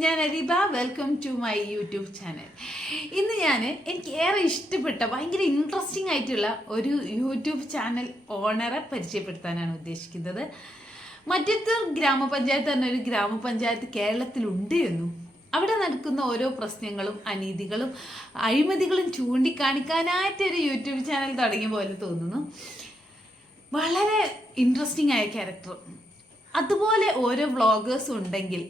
ഞാൻ Areeba. Welcome to my YouTube channel ഇന്ന് ഞാൻ എനിക്ക് ഏറെ ഇഷ്ടപ്പെട്ട ഭയങ്കര ഇൻട്രസ്റ്റിംഗ് ആയിട്ടുള്ള ഒരു യൂട്യൂബ് ചാനൽ ഓണറെ പരിചയപ്പെടുത്താനാണ് ഉദ്ദേശിക്കുന്നത്. മറ്റത്തൂർ ഗ്രാമപഞ്ചായത്ത് തന്നെ ഒരു ഗ്രാമപഞ്ചായത്ത് കേരളത്തിലുണ്ട് എന്നും അവിടെ നടക്കുന്ന ഓരോ പ്രശ്നങ്ങളും അനീതികളും അഴിമതികളും ചൂണ്ടിക്കാണിക്കാനായിട്ട് ഒരു യൂട്യൂബ് ചാനൽ തുടങ്ങിയ പോലെ തോന്നുന്നു. വളരെ ഇൻട്രസ്റ്റിംഗ് ആയ ക്യാരക്ടർ അതുപോലെ ഓരോ വ്ളോഗേഴ്സും ഉണ്ടെങ്കിൽ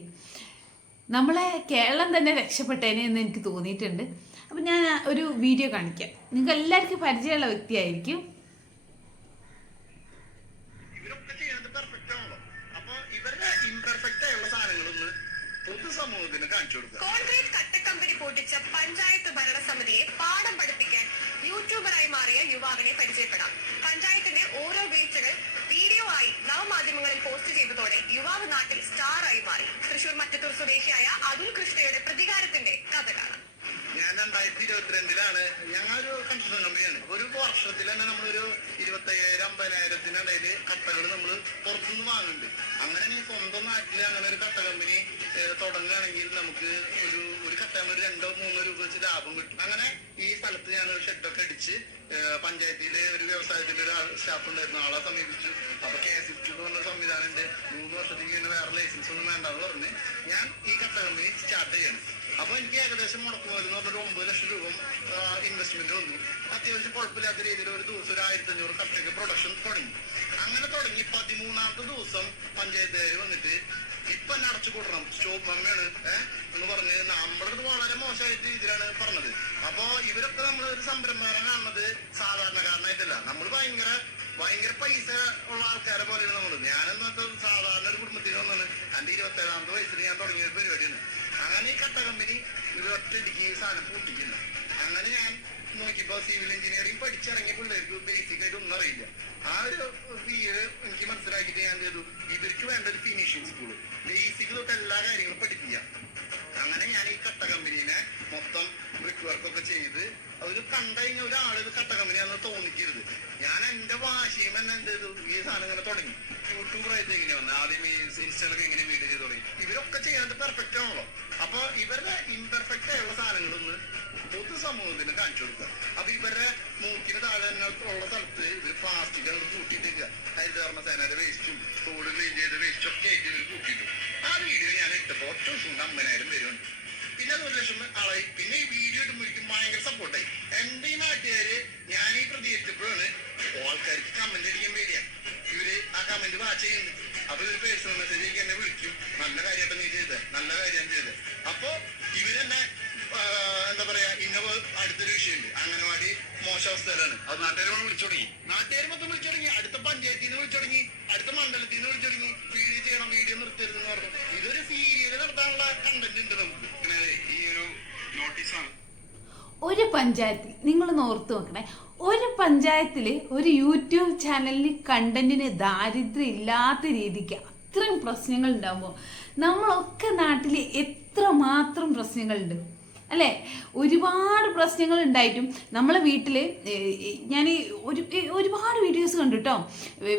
നമ്മളെ കേരളം തന്നെ രക്ഷപ്പെട്ടേനെ എന്ന് എനിക്ക് തോന്നിയിട്ടുണ്ട്. അപ്പം ഞാൻ ഒരു വീഡിയോ കാണിക്കാം. നിങ്ങൾക്ക് എല്ലാവർക്കും പരിചയമുള്ള വ്യക്തിയായിരിക്കും. കോൺക്രീറ്റ് കട്ടക്കമ്പനി പൊട്ടിച്ച പഞ്ചായത്ത് ഭരണസമിതിയെ പാഠം പഠിപ്പിക്കാൻ യൂട്യൂബറായി മാറിയ യുവാവിനെ പരിചയപ്പെടാം. പഞ്ചായത്തിന്റെ ഓരോ വീഴ്ചകൾ വീഡിയോ നവമാധ്യമങ്ങളിൽ പോസ്റ്റ് ചെയ്തതോടെ യുവാവ് നാട്ടിൽ സ്റ്റാറായി മാറി. തൃശൂർ മറ്റത്തൂർ സ്വദേശിയായ അതുൽ കൃഷ്ണയുടെ പ്രതികാരത്തിന്റെ കഥ കാണാം ഞാൻ രണ്ടായിരത്തി ഇരുപത്തിരണ്ടിലാണ്. ഞങ്ങളൊരു കൺസ്ട്രക്ഷൻ കമ്പനിയാണ് ഒരു വർഷത്തിൽ തന്നെ നമ്മളൊരു ഇരുപത്തയ്യായിരം അമ്പതിനായിരത്തിനിടയിൽ കട്ടകൾ നമ്മൾ പുറത്തുനിന്ന് വാങ്ങുന്നുണ്ട്. അങ്ങനെ സ്വന്തം നാട്ടിൽ അങ്ങനെ ഒരു കട്ട കമ്പനി തുടങ്ങുകയാണെങ്കിൽ നമുക്ക് ഒരു ഒരു കട്ട ഒരു രണ്ടോ മൂന്നോ രൂപ വെച്ച് ലാഭം കിട്ടും. അങ്ങനെ ഈ സ്ഥലത്ത് ഞാൻ ഒരു ഷെഡൊക്കെ ഏഹ്, പഞ്ചായത്തിലെ ഒരു വ്യവസായത്തിന്റെ ഒരു സ്റ്റാഫ് ഉണ്ടായിരുന്നു. ആളെ സമീപിച്ചു. അപ്പൊ കെ എസ് എന്ന് പറഞ്ഞ സംവിധാനം ഉണ്ട് മൂന്ന് വർഷത്തേക്ക് ഇങ്ങനെ വേറെ ലൈസൻസ് ഒന്നും വേണ്ടെന്ന് പറഞ്ഞ് ഞാൻ ഈ കട്ട കമ്പനി സ്റ്റാർട്ട് ചെയ്യണം. അപ്പൊ എനിക്ക് ഏകദേശം മുടക്കുമതി എന്ന് പറഞ്ഞൊരു ഒമ്പത് ലക്ഷം രൂപ ഇൻവെസ്റ്റ്മെന്റ് വന്നു. അത്യാവശ്യം കുഴപ്പമില്ലാത്ത രീതിയിൽ ഒരു ദിവസം ഒരു ആയിരത്തി അഞ്ഞൂറ് കട്ടയ്ക്ക് പ്രൊഡക്ഷൻ തുടങ്ങി. അങ്ങനെ തുടങ്ങി പതിമൂന്നാമത്തെ ദിവസം പഞ്ചായത്തുകാർ വന്നിട്ട് ഇപ്പൊ എന്നെ അടച്ചു കൂട്ടണം. സ്റ്റോപ്പ് അമ്മയാണ് ഏഹ് എന്ന് പറഞ്ഞ് നമ്മുടെ അടുത്ത് വളരെ മോശമായിട്ട് രീതിയിലാണ് പറഞ്ഞത്. അപ്പൊ ഇവരൊക്കെ നമ്മൾ ഒരു സംരംഭകരെ കാണുന്നത് സാധാരണക്കാരനായിട്ടല്ല. നമ്മൾ ഭയങ്കര ഭയങ്കര പൈസ ഉള്ള ആൾക്കാരെ പോലെയാണ് നമ്മൾ. ഞാനെന്നത്തെ സാധാരണ ഒരു കുടുംബത്തിൽ വന്നാണ്. എന്റെ ഇരുപത്തി ഏഴാമത്തെ വയസ്സിൽ ഞാൻ തുടങ്ങിയ ഒരു പരിപാടിയാണ്. അങ്ങനെ ഈ കട്ട കമ്പനി ഒറ്റയടിക്ക് സാധനം പൂട്ടിക്കില്ല. അങ്ങനെ ഞാൻ നോക്കിയപ്പോ സിവിൽ എഞ്ചിനീയറിംഗ് പഠിച്ചിറങ്ങിയ പിള്ളേർക്ക് ബേസിക് ആയിട്ട് ഒന്നും അറിയില്ല. ആ ഒരു ഫീൽ എനിക്ക് മനസ്സിലാക്കിയിട്ട് ഞാൻ ചെയ്തു? ഇവർക്ക് വേണ്ട ഒരു ഫിനിഷിംഗ് സ്കൂൾ ബേസിക് തൊട്ട് എല്ലാ കാര്യങ്ങളും പഠിപ്പിക്കാം. അങ്ങനെ ഞാൻ ഈ കട്ട കമ്പനീനെ മൊത്തം ബ്രിക്ക് വർക്കൊക്കെ ചെയ്ത് അവർ കണ്ടു കഴിഞ്ഞാൽ ഒരാൾ ഇത് കട്ട കമ്പനിയാണെന്ന് തോന്നിക്കരുത്. ഞാൻ എന്റെ വാശിയും തന്നെ എന്ത് ചെയ്തു ഈ സാധനം ഇങ്ങനെ തുടങ്ങി. യൂട്യൂബ് ആയിട്ട് എങ്ങനെ വന്നു ആദ്യം ഈ ഇൻസ്റ്റലൊക്കെ എങ്ങനെ വീഡിയോ ചെയ്ത് തുടങ്ങി. ഇവരൊക്കെ ചെയ്യാണ്ട് പെർഫെക്റ്റ് ആണല്ലോ. അപ്പൊ ഇവരുടെ ഇംപെർഫെക്റ്റ് ആയുള്ള സാധനങ്ങളൊന്ന് പൊതു സമൂഹത്തിന് കാണിച്ചു കൊടുക്കുക. അപ്പൊ ഇവരുടെ മൂക്കിന് താഴെ തന്നെ ഉള്ള സ്ഥലത്ത് ഇവർ പ്ലാസ്റ്റിക് കൂട്ടിയിട്ടേക്കുക ഹരിതകർമ്മ സേനയുടെ വേസ്റ്റും തോട് ക്ലീൻ ചെയ്ത വേസ്റ്റും ഒക്കെ ആയിട്ട് ഇവർ കൂട്ടിയിട്ടു ആ വീഡിയോ ഞാൻ ഇട്ടപ്പോ ഒറ്റ ദിവസം അമ്പതിനായിരം വരുന്നുണ്ട്. പിന്നെ അത് ഒരു ലക്ഷം ആളായി പിന്നെ ഈ ഭയങ്കര സപ്പോർട്ടായി എം പി നാട്ടുകാര് ഞാൻ ഈ പ്രതികരിച്ചപ്പോഴാണ് ആൾക്കാർക്ക് കമന്റ് അടിക്കാൻ പേടിയാ. ഇവർ ആ കമന്റ് വാച്ച് ചെയ്യുന്നു അപ്പൊ ഇവർ പേഴ്സണൽ മെസ്സേജ് എന്നെ വിളിക്കും. നല്ല കാര്യമായിട്ട് നീ ചെയ്തത് നല്ല കാര്യം ചെയ്തത് അപ്പൊ ഇവരെന്നെ എന്താ പറയാ ഇന്ന അടുത്തൊരു വിഷയമുണ്ട്. അംഗനവാടി മോശാവസ്ഥയിലാണ് അത് നാട്ടുകാരോട് വിളിച്ചു തുടങ്ങി. നാട്ടുകാർ മൊത്തം വിളിച്ചു തുടങ്ങി. അടുത്ത പഞ്ചായത്തിൽ നിന്ന് വിളിച്ചു തുടങ്ങി. അടുത്ത മണ്ഡലത്തിൽ നിന്ന് വിളിച്ചു തുടങ്ങി. വീഡിയോ ചെയ്യണം വീഡിയോ നിർത്തരുതെന്ന് പറഞ്ഞു. ഇതൊരു സീരിയൽ നടത്താനുള്ള കണ്ടന്റ് ഉണ്ട് നമുക്ക്. ഈ ഒരു നോട്ടീസാണ് ഒരു പഞ്ചായത്തിൽ നിങ്ങളൊന്ന് ഓർത്ത് നോക്കണേ. ഒരു പഞ്ചായത്തിൽ ഒരു യൂട്യൂബ് ചാനലിൽ കണ്ടന്റിന് ദാരിദ്ര്യം ഇല്ലാത്ത രീതിക്ക് അത്രയും പ്രശ്നങ്ങൾ ഉണ്ടാകുമ്പോൾ നമ്മളൊക്കെ നാട്ടിൽ എത്രമാത്രം പ്രശ്നങ്ങളുണ്ട്? അല്ലേ? ഒരുപാട് പ്രശ്നങ്ങൾ ഉണ്ടായിട്ടും നമ്മളെ വീട്ടിൽ ഞാൻ ഒരു ഒരുപാട് വീഡിയോസ് കണ്ടു കേട്ടോ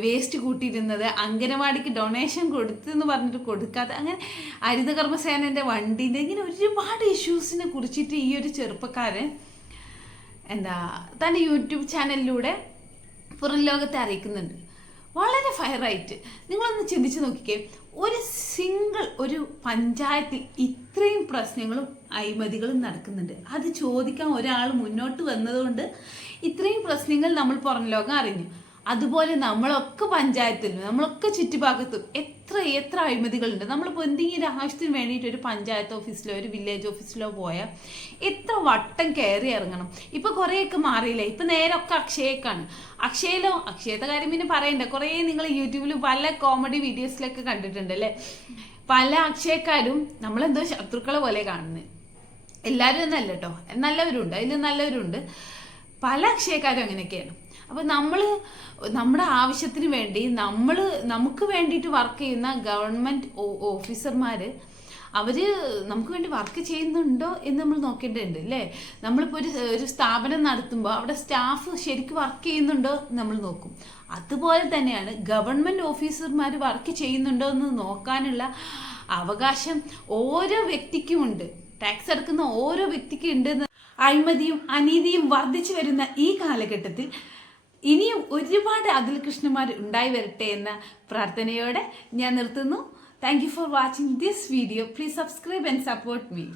വേസ്റ്റ് കൂട്ടിയിരുന്നത് അംഗനവാടിക്ക് ഡൊണേഷൻ കൊടുത്തെന്ന് പറഞ്ഞിട്ട് കൊടുക്കാതെ അങ്ങനെ ഹരിതകർമ്മസേനന്റെ വണ്ടീന്റെ ഇങ്ങനെ ഒരുപാട് ഇഷ്യൂസിനെ കുറിച്ചിട്ട് ഈ ഒരു ചെറുപ്പക്കാരൻ എന്താ തന്റെ യൂട്യൂബ് ചാനലിലൂടെ പുറം ലോകത്തെ അറിയിക്കുന്നുണ്ട്. വളരെ ഫയറായിട്ട് നിങ്ങളൊന്ന് ചിന്തിച്ച് നോക്കിക്കേ. ഒരു സിംഗിൾ ഒരു പഞ്ചായത്തിൽ ഇത്രയും പ്രശ്നങ്ങളും അഴിമതികളും നടക്കുന്നുണ്ട്. അത് ചോദിക്കാൻ ഒരാൾ മുന്നോട്ട് വന്നതുകൊണ്ട് ഇത്രയും പ്രശ്നങ്ങൾ നമ്മൾ പുറം ലോകം അറിഞ്ഞു. അതുപോലെ നമ്മളൊക്കെ പഞ്ചായത്തിലും നമ്മളൊക്കെ ചുറ്റുഭാഗത്തും എത്ര എത്ര അഴിമതികളുണ്ട്. നമ്മളിപ്പോൾ എന്തെങ്കിലും ആവശ്യത്തിന് വേണ്ടിയിട്ട് ഒരു പഞ്ചായത്ത് ഓഫീസിലോ ഒരു വില്ലേജ് ഓഫീസിലോ പോയാൽ എത്ര വട്ടം കയറി ഇറങ്ങണം. ഇപ്പോൾ കുറേയൊക്കെ മാറിയില്ലേ? ഇപ്പം നേരെ ഒക്കെ അക്ഷയക്കാണ്. അക്ഷയയിലോ അക്ഷയത്തെ കാര്യം പിന്നെ പറയണ്ട. കുറേ നിങ്ങൾ യൂട്യൂബിൽ പല കോമഡി വീഡിയോസിലൊക്കെ കണ്ടിട്ടുണ്ട് അല്ലേ? പല അക്ഷയക്കാരും നമ്മളെന്തോ ശത്രുക്കളെ പോലെ കാണുന്നത് എല്ലാവരും ഒന്നല്ല കേട്ടോ നല്ലവരുണ്ട്. അതിൽ നല്ലവരുണ്ട്. പല അക്ഷയക്കാരും അങ്ങനെയൊക്കെയാണ്. അപ്പോൾ നമ്മൾ നമ്മുടെ ആവശ്യത്തിന് വേണ്ടി നമ്മൾ നമുക്ക് വേണ്ടിയിട്ട് വർക്ക് ചെയ്യുന്ന ഗവൺമെന്റ് ഓഫീസർമാർ അവർ നമുക്ക് വേണ്ടി വർക്ക് ചെയ്യുന്നുണ്ടോ എന്ന് നമ്മൾ നോക്കേണ്ടതുണ്ട് അല്ലേ? നമ്മളിപ്പോൾ ഒരു ഒരു സ്ഥാപനം നടത്തുമ്പോൾ അവിടെ സ്റ്റാഫ് ശരിക്ക് വർക്ക് ചെയ്യുന്നുണ്ടോ നമ്മൾ നോക്കും. അതുപോലെ തന്നെയാണ് ഗവൺമെന്റ് ഓഫീസർമാർ വർക്ക് ചെയ്യുന്നുണ്ടോ എന്ന് നോക്കാനുള്ള അവകാശം ഓരോ വ്യക്തിക്കും ഉണ്ട്. ടാക്സ് അടക്കുന്ന ഓരോ വ്യക്തിക്കും ഉണ്ടെന്ന് അഴിമതിയും അനീതിയും വർദ്ധിച്ചു വരുന്ന ഈ കാലഘട്ടത്തിൽ ഇനിയും ഒരുപാട് അതിൽ കൃഷ്ണന്മാർ ഉണ്ടായി വരട്ടെ എന്ന പ്രാർത്ഥനയോടെ ഞാൻ നിർത്തുന്നു. Thank you for watching this video please subscribe and support me